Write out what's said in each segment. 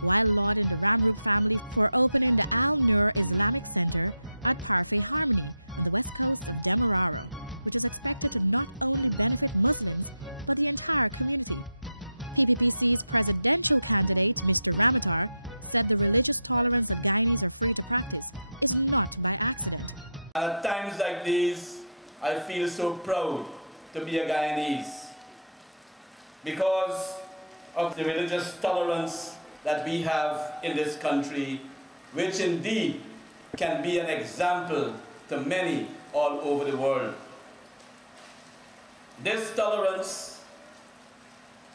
while lauding the Ramroop family for opening the Al Noor Islamic Center at Parfait Harmony on the west coast of Demerara, which is expected to not only benefit Muslims but the entire community. PPPC's presidential candidate, Mr. Ramatar, said the religious tolerance that Guyanese are free to practice is not by accident. At times like these, I feel so proud to be a Guyanese because of the religious tolerance that we have in this country, which indeed can be an example to many all over the world. This tolerance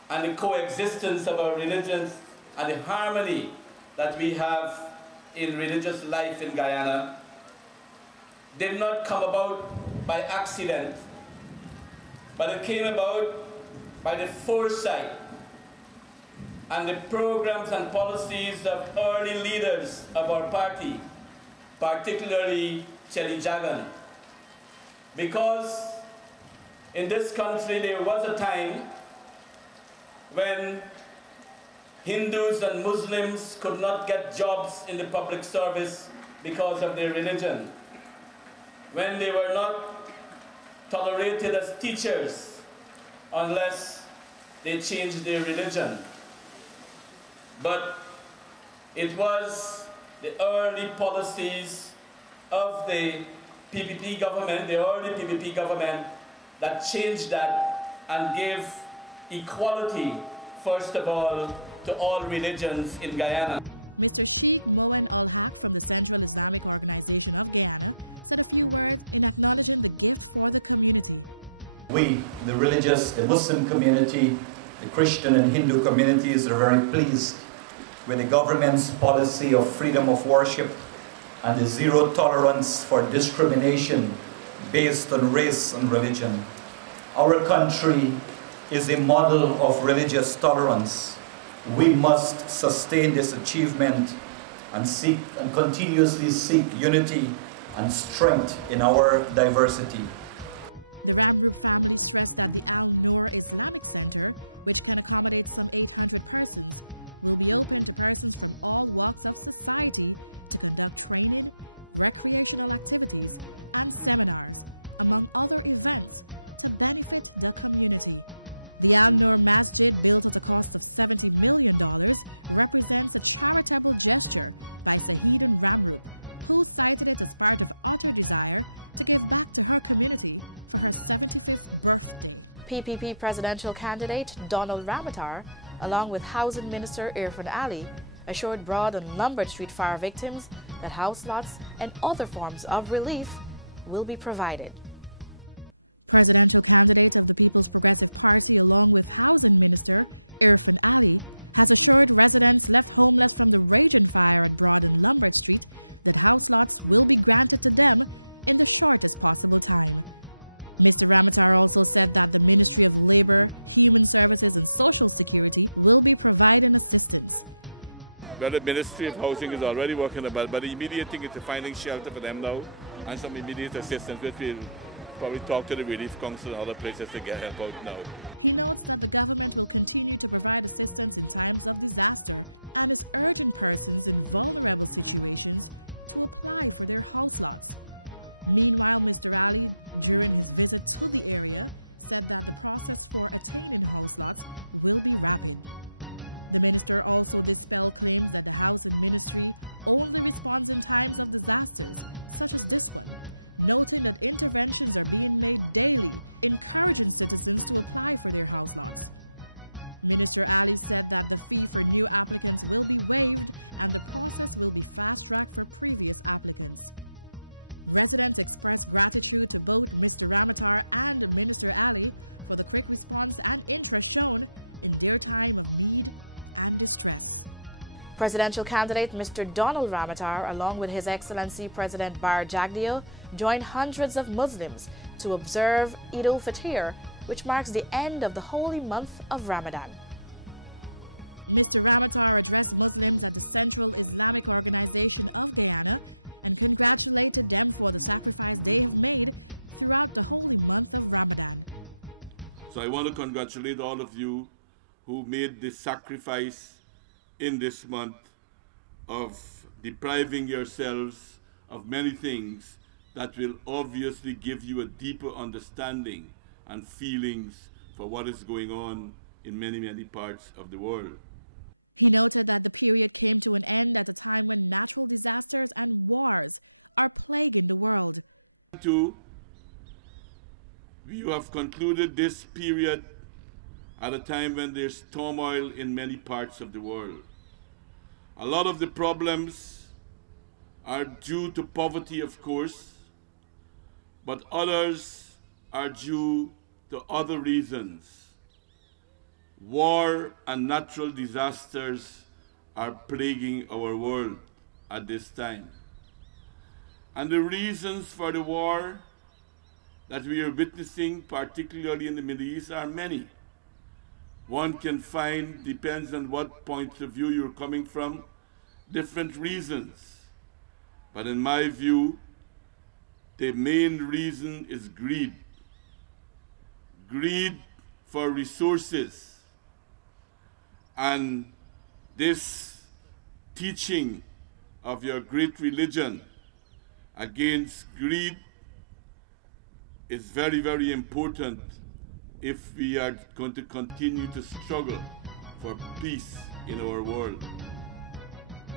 and the coexistence of our religions and the harmony that we have in religious life in Guyana did not come about by accident, but it came about by the foresight and the programs and policies of early leaders of our party, particularly Chelly Jagan. Because in this country there was a time when Hindus and Muslims could not get jobs in the public service because of their religion, when they were not tolerated as teachers unless they changed their religion. But it was the early policies of the PPP government, the early PPP government, that changed that and gave equality, first of all, to all religions in Guyana. Mr. Sheikh Moen Al-Haq from the Central Islamic Organization of Guyana said a few words in acknowledging the gift for the community. The Ramroop family stressed that the Al Noor Islamic Center, which can accommodate some 800 persons, will be open to persons from all walks of society to conduct training, recreational activities, and seminars, among other events, to benefit the community. The Al Noor Masjid, built at a cost of $70 million, represents a charitable gesture by Saheedan Ramroop, who cited it as part of utter desire to give back to her community for her 75th birthday. PPP presidential candidate Donald Ramatar, along with Housing Minister Irfan Ali, assured Broad and Lombard Street fire victims that house lots and other forms of relief will be provided. Presidential candidate of the People's Progressive Party, along with Housing Minister Irfan Ali, has assured residents left homeless from the raging fire at Broad and Lombard Street that house lots will be granted to them in the shortest possible time. Mr. Ramatar also said that the Ministry of Labor, Human Services and Social Security will be providing assistance. Well, the Ministry of Housing is already working about, but the immediate thing is to finding shelter for them now and some immediate assistance, which we'll probably talk to the Relief Council and other places to get help out now. He notes that the government will continue to provide assistance in times of disaster and is urging persons in vulnerable situations to apply for their house lots. Meanwhile, Mr. Ali, during his visit to the area, said that the process for attaining house lots will be rapid. The minister also dispelled claims that the Housing Ministry only responds in times of disasters, such as this one, noting that interventions are being made daily, encouraging citizens to apply for their house lots. Minister Ali said that the fee for new applicants will be waived and the process will be fast-tracked for previous applicants. Residents expressed gratitude to both Mr. Ramatar and Minister Ali for the quick response and interest shown in their time of need and distress. Presidential candidate Mr. Donald Ramatar, along with His Excellency President Bar Jagdeo, joined hundreds of Muslims to observe Eid al-Fitr, which marks the end of the holy month of Ramadan. Mr. Ramatar addressed Muslims at the Central Islamic Organization of Guyana and congratulated them for the sacrifice they have made throughout the holy month of Ramadan. He noted that the period came to an end at a time when natural disasters and wars are plaguing the world.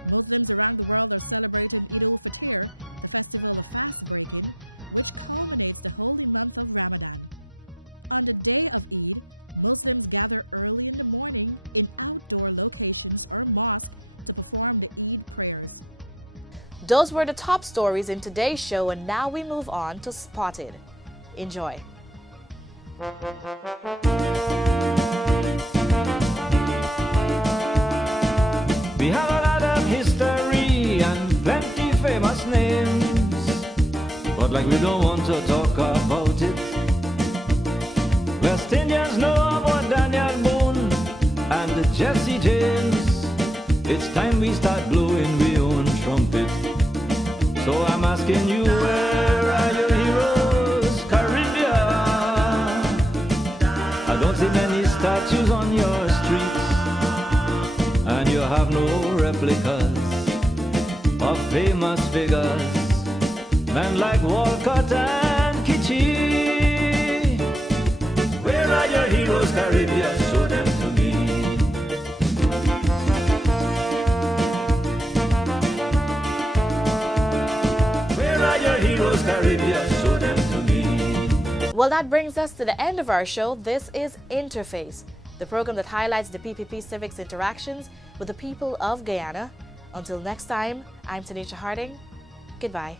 Muslims around the world are celebrating Eid al-Fitr, the festival of fast breaking, which culminates the holy month of Ramadan. On the day of Eid, Muslims gather early in the morning in outdoor locations or mosques to perform the Eid prayers. Those were the top stories in today's show, and now we move on to Spotted. Enjoy. We have a lot of history and plenty famous names, but like we don't want to talk about it. West Indians know about Daniel Boone and Jesse James. It's time we start blowing we own trumpet. So I'm asking you, where are your heroes, Caribbean? I don't see many statues on your streets, and you have no replicas of famous figures, men like Walcott and Kitchee. Where are your heroes, Caribbean? Show them to me. Where are your heroes, Caribbean? Show them to me. Well, that brings us to the end of our show. This is Interface, the program that highlights the PPP Civics interactions with the people of Guyana. Until next time, I'm Tanisha Harding. Goodbye.